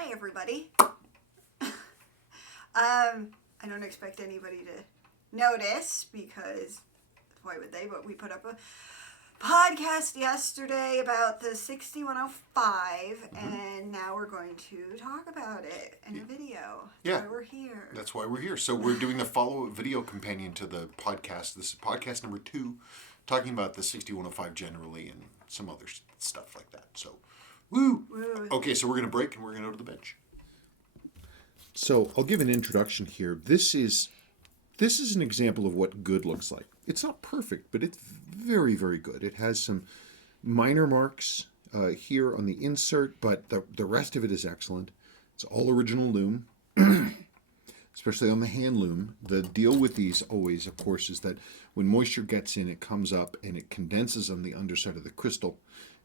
Hi, everybody. I don't expect anybody to notice because why would they? But we put up a podcast yesterday about the 6105, and now we're going to talk about it in a video. That's why we're here. That's why we're here. So we're doing the follow-up video companion to the podcast. This is podcast number 2, talking about the 6105 generally and some other stuff like that. So, woo! Okay, so we're going to break and we're going to go to the bench. So I'll give an introduction here. This is an example of what good looks like. It's not perfect, but it's very, very good. It has some minor marks here on the insert, but the rest of it is excellent. It's all original loom, especially on the hand loom. The deal with these always, of course, is that when moisture gets in, it comes up and it condenses on the underside of the crystal.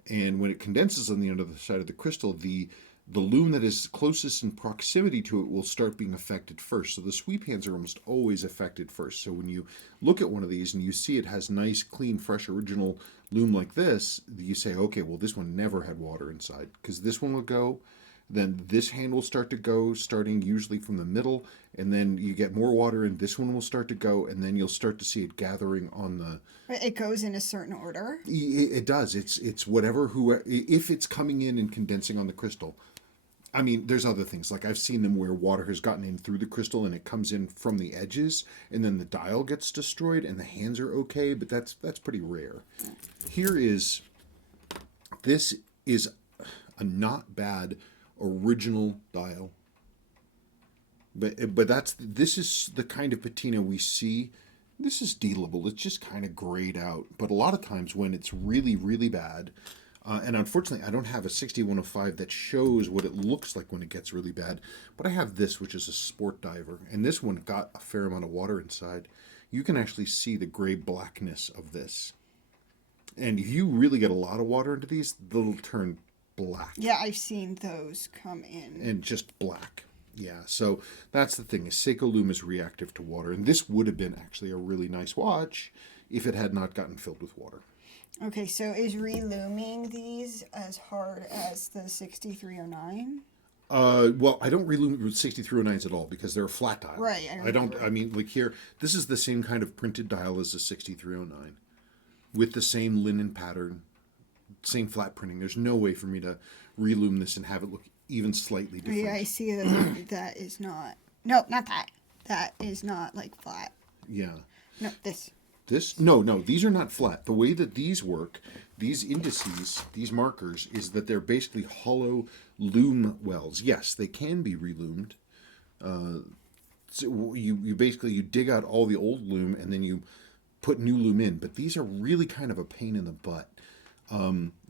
And when it condenses on the underside of the crystal, the loom that is closest in proximity to it will start being affected first. So the sweep hands are almost always affected first. So when you look at one of these and you see it has nice, clean, fresh, original loom like this, you say, okay, well, this one never had water inside, because this one will go, then this hand will start to go, starting usually from the middle, and then you get more water and this one will start to go, and then you'll start to see it gathering on the... It goes in a certain order? It does. It's whatever, if it's coming in and condensing on the crystal. I mean, there's other things. Like I've seen them where water has gotten in through the crystal and it comes in from the edges, and then the dial gets destroyed and the hands are okay, but that's pretty rare. This is a not bad original dial. But this is the kind of patina we see. This is dealable. It's just kind of grayed out. But a lot of times when it's really, really bad, and unfortunately, I don't have a 6105 that shows what it looks like when it gets really bad. But I have this, which is a sport diver. And this one got a fair amount of water inside. You can actually see the gray blackness of this. And if you really get a lot of water into these, they'll turn black. Yeah, I've seen those come in. And just black. Yeah, so that's the thing. Seiko loom is reactive to water. And this would have been actually a really nice watch if it had not gotten filled with water. Okay, so is relooming these as hard as the 6309? Well, I don't reloom 6309s at all because they're a flat dial. Right. I mean, like here, this is the same kind of printed dial as the 6309 with the same linen pattern, same flat printing. There's no way for me to reloom this and have it look even slightly different. Yeah, I see that that is not... No, not that. That is not, like, flat. Yeah. No, this. This? No, these are not flat. The way that these work, these indices, these markers, is that they're basically hollow loom wells. Yes, they can be reloomed. So you basically dig out all the old loom and then you put new loom in. But these are really kind of a pain in the butt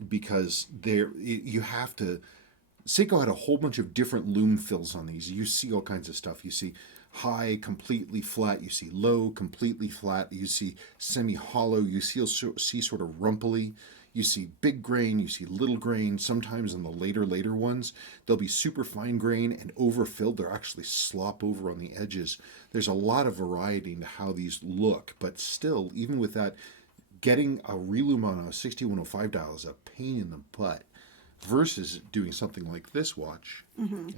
because you have to... Seiko had a whole bunch of different loom fills on these. You see all kinds of stuff. You see high, completely flat. You see low, completely flat. You see semi-hollow. You see sort of rumply. You see big grain. You see little grain. Sometimes in the later ones, they'll be super fine grain and overfilled. They'll actually slop over on the edges. There's a lot of variety into how these look. But still, even with that, getting a reloom on a 6105 dial is a pain in the butt. Versus doing something like this watch,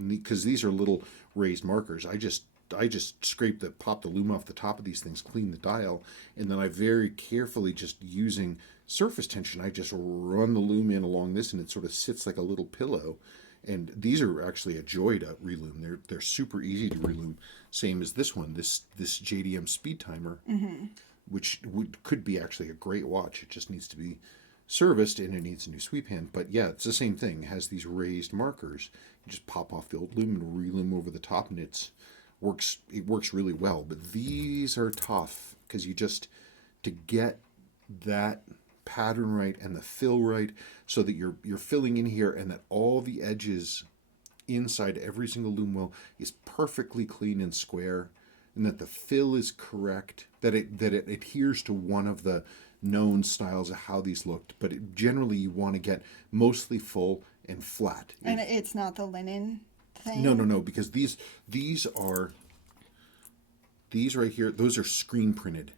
because these are little raised markers. I just pop the loom off the top of these things, clean the dial, and then I very carefully, just using surface tension, I just run the loom in along this, and it sort of sits like a little pillow. And these are actually a joy to reloom. They're super easy to reloom. Same as this one, this JDM speed timer, which could be actually a great watch. It just needs to be serviced and it needs a new sweep hand. But yeah, it's the same thing. It has these raised markers. You just pop off the old loom and reloom over the top, and it works really well. But these are tough because to get that pattern right and the fill right, so that you're filling in here and that all the edges inside every single loom well is perfectly clean and square, and that the fill is correct, that it adheres to one of the known styles of how these looked, but generally you want to get mostly full and flat. And it's not the linen thing? No, because these right here, those are screen printed.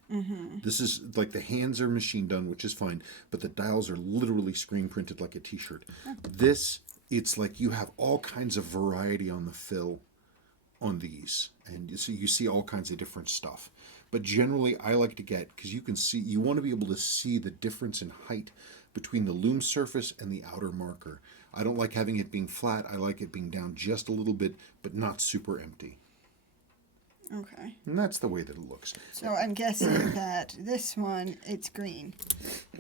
This is like the hands are machine done, which is fine, but the dials are literally screen printed like a t-shirt. This it's like you have all kinds of variety on the fill on these, and so you see all kinds of different stuff. But generally, I like to get, because you want to be able to see the difference in height between the loom surface and the outer marker. I don't like having it being flat. I like it being down just a little bit, but not super empty. Okay. And that's the way that it looks. So I'm guessing that this one, it's green.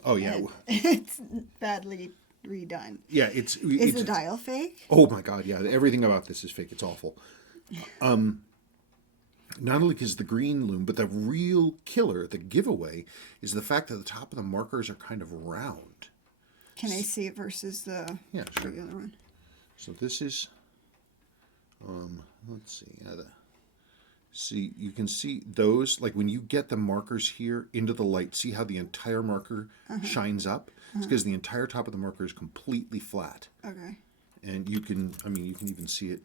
Oh, yeah. And it's badly redone. Yeah, Is it's the dial fake? Oh, my God, yeah. Everything about this is fake. It's awful. Not only is the green loom, but the real killer, the giveaway, is the fact that the top of the markers are kind of round. Can I see it versus the Sure. regular one? So this is, let's see. See, you can see those, like when you get the markers here into the light, see how the entire marker shines up? It's because the entire top of the marker is completely flat. Okay. And you can even see it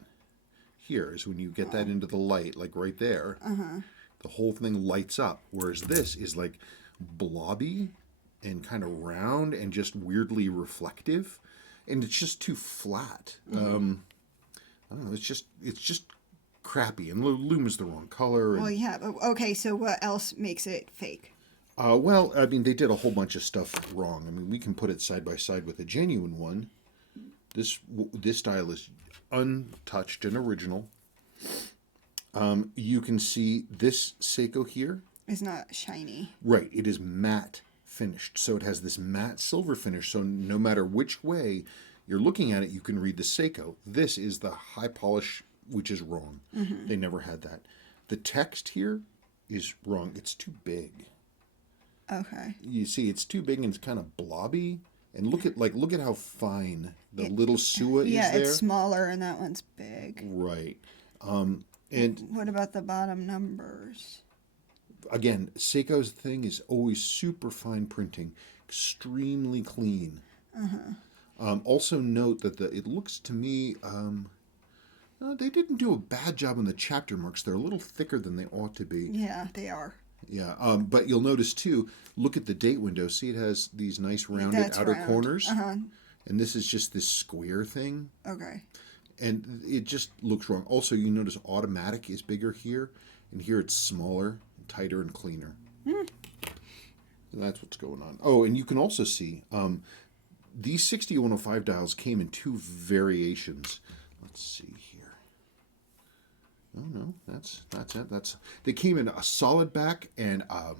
here, is when you get that into the light, like right there, the whole thing lights up. Whereas this is like blobby and kind of round and just weirdly reflective. And it's just too flat. I don't know, it's just crappy, and loom is the wrong color. Well, yeah. But, okay, so what else makes it fake? Well, I mean, they did a whole bunch of stuff wrong. I mean, we can put it side by side with a genuine one. This style is untouched and original. You can see this Seiko here. It's not shiny. Right, it is matte finished. So it has this matte silver finish, so no matter which way you're looking at it, you can read the Seiko. This is the high polish, which is wrong. They never had that. The text here is wrong. It's too big. Okay. You see, it's too big and it's kind of blobby. And look at how fine the little Sua is there. Yeah, it's smaller and that one's big. Right. And what about the bottom numbers? Again, Seiko's thing is always super fine printing, extremely clean. Also note that it looks to me, they didn't do a bad job on the chapter marks. They're a little thicker than they ought to be. Yeah, they are. Yeah, but you'll notice too, look at the date window. See, it has these nice rounded outer corners. And this is just this square thing. Okay. And it just looks wrong. Also, you notice automatic is bigger here, and here it's smaller, tighter, and cleaner. And that's what's going on. Oh, and you can also see these 60105 dials came in two variations. Let's see here. Oh no, that's it. They came in a solid back and a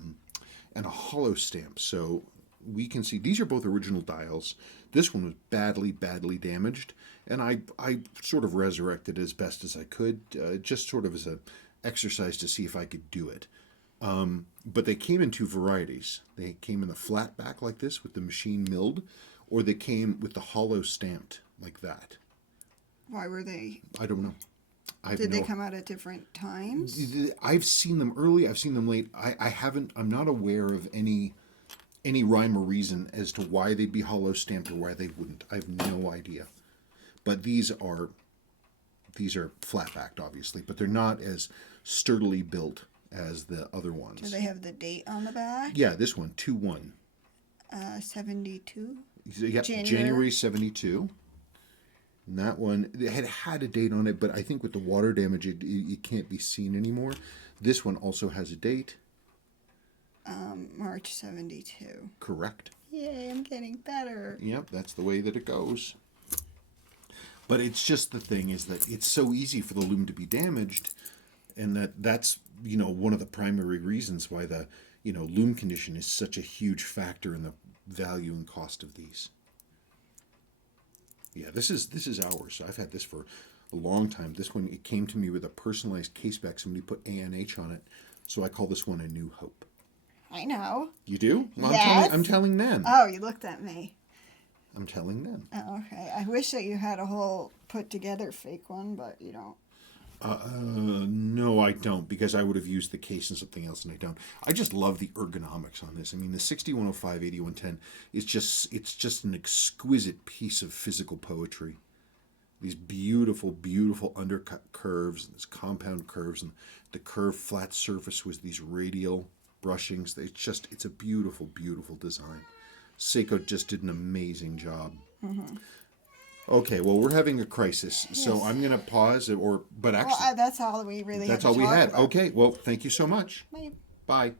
hollow stamp. So we can see these are both original dials. This one was badly damaged, and I sort of resurrected it as best as I could, just sort of as an exercise to see if I could do it. But they came in two varieties. They came in the flat back like this with the machine milled, or they came with the hollow stamped like that. Why were they? I don't know. Did they come out at different times? I've seen them early. I've seen them late. I haven't. I'm not aware of any rhyme or reason as to why they'd be hollow stamped or why they wouldn't. I have no idea. But these are flat backed, obviously, but they're not as sturdily built as the other ones. Do they have the date on the back? Yeah, this one 2/1. 72. Yeah, January 72. And that one, it had a date on it, but I think with the water damage, it can't be seen anymore. This one also has a date. March 72. Correct. Yay, I'm getting better. Yep, that's the way that it goes. But it's just the thing is that it's so easy for the loom to be damaged, and that's one of the primary reasons why the loom condition is such a huge factor in the value and cost of these. Yeah, this is ours. I've had this for a long time. This one, it came to me with a personalized case back. Somebody put ANH on it, so I call this one a New Hope. I know. You do? Well, yes. I'm telling them. Oh, you looked at me. I'm telling them. Oh, okay. I wish that you had a whole put together fake one, but you don't. No, I don't, because I would have used the case in something else, and I don't. I just love the ergonomics on this. I mean, the 6105, 8110 it's just an exquisite piece of physical poetry. These beautiful, beautiful undercut curves, and these compound curves, and the curved flat surface with these radial brushings. It's a beautiful, beautiful design. Seiko just did an amazing job. Okay, well, we're having a crisis, so Yes. I'm going to pause, but actually, Well, that's all we really that's have all to we talk had. about. Okay, well, thank you so much. Bye. Bye.